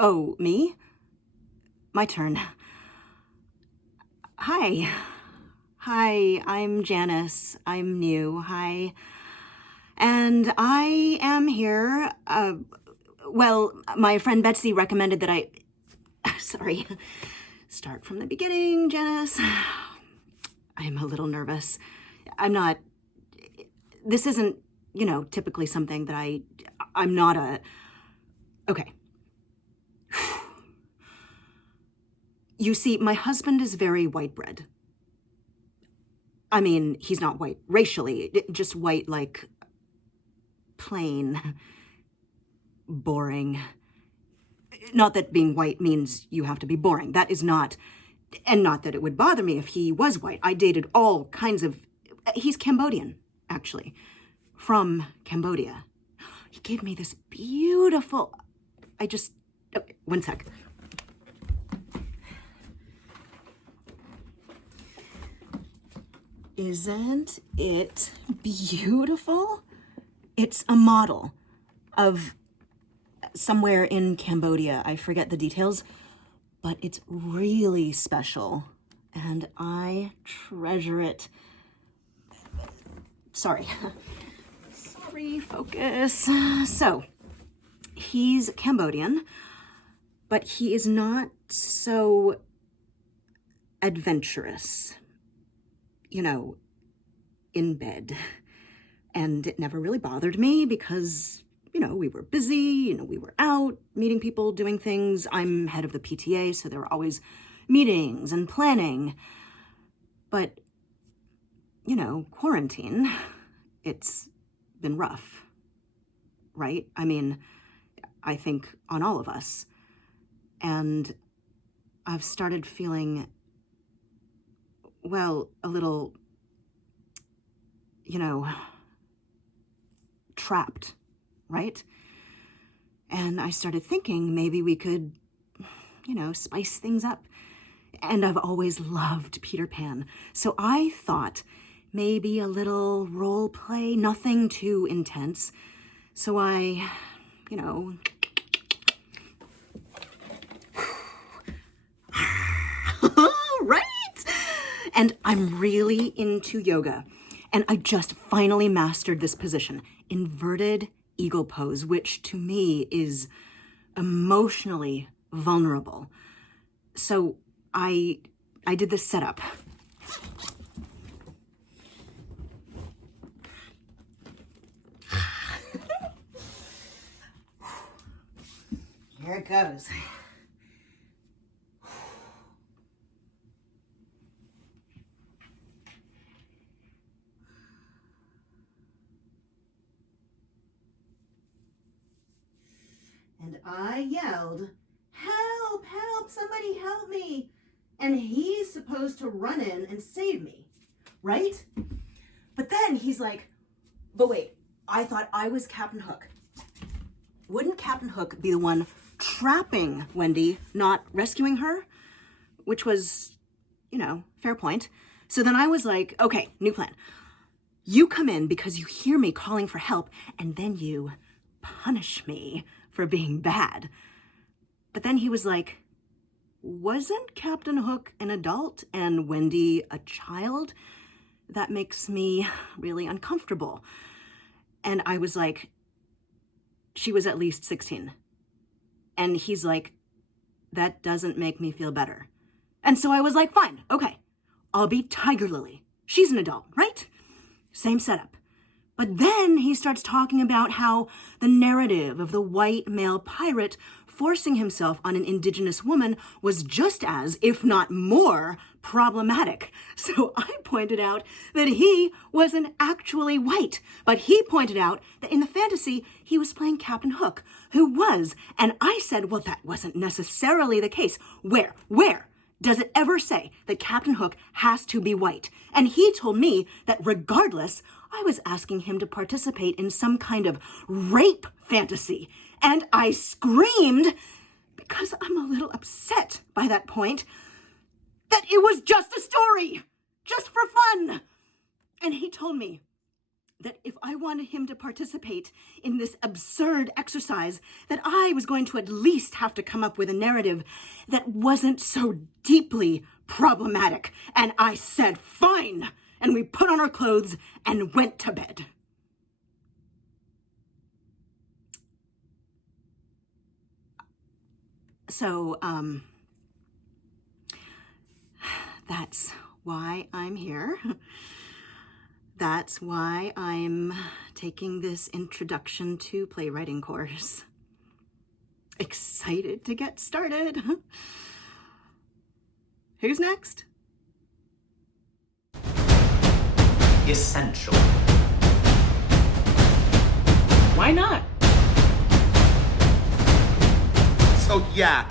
Oh, me? My turn. Hi. Hi, I'm Janice. I'm new. Hi. And I am here. Well, my friend Betsy recommended that I. Sorry. Start from the beginning, Janice. I'm a little nervous. I'm not. This isn't, typically something that I'm not a. Okay. You see, my husband is very white bread. I mean, he's not white racially, just white like plain, boring. Not that being white means you have to be boring. That is not, and not that it would bother me if he was white. I dated all kinds of, he's Cambodian, actually, from Cambodia. He gave me this beautiful, okay, one sec. Isn't it beautiful? It's a model of somewhere in Cambodia. I forget the details, but it's really special and I treasure it. Sorry, focus. So, he's Cambodian, but he is not so adventurous. In bed. And it never really bothered me because, we were busy, we were out meeting people, doing things. I'm head of the PTA, so there were always meetings and planning. But, quarantine, it's been rough, right? I mean, I think on all of us. And I've started feeling, well, a little, trapped, right? And I started thinking maybe we could, spice things up. And I've always loved Peter Pan. So I thought maybe a little role play, nothing too intense. So I, right? And I'm really into yoga. And I just finally mastered this position, inverted eagle pose, which to me is emotionally vulnerable. So I did this setup. Here it goes. And I yelled, "Help, help, somebody help me." And he's supposed to run in and save me, right? But then he's like, but wait, I thought I was Captain Hook. Wouldn't Captain Hook be the one trapping Wendy, not rescuing her? Which was, fair point. So then I was like, okay, new plan. You come in because you hear me calling for help, and then you punish me for being bad. But then he was like, wasn't Captain Hook an adult and Wendy a child? That makes me really uncomfortable. And I was like, she was at least 16. And he's like, that doesn't make me feel better. And so I was like, fine, okay, I'll be Tiger Lily. She's an adult, right? Same setup. But then he starts talking about how the narrative of the white male pirate forcing himself on an indigenous woman was just as, if not more, problematic. So I pointed out that he wasn't actually white, but he pointed out that in the fantasy, he was playing Captain Hook, who was. And I said, well, that wasn't necessarily the case. Where does it ever say that Captain Hook has to be white? And he told me that regardless, I was asking him to participate in some kind of rape fantasy. And I screamed, because I'm a little upset by that point, that it was just a story, just for fun. And he told me, that if I wanted him to participate in this absurd exercise, that I was going to at least have to come up with a narrative that wasn't so deeply problematic. And I said, fine. And we put on our clothes and went to bed. So, that's why I'm here. That's why I'm taking this introduction to playwriting course. Excited to get started. Who's next? Essential. Why not? So yeah,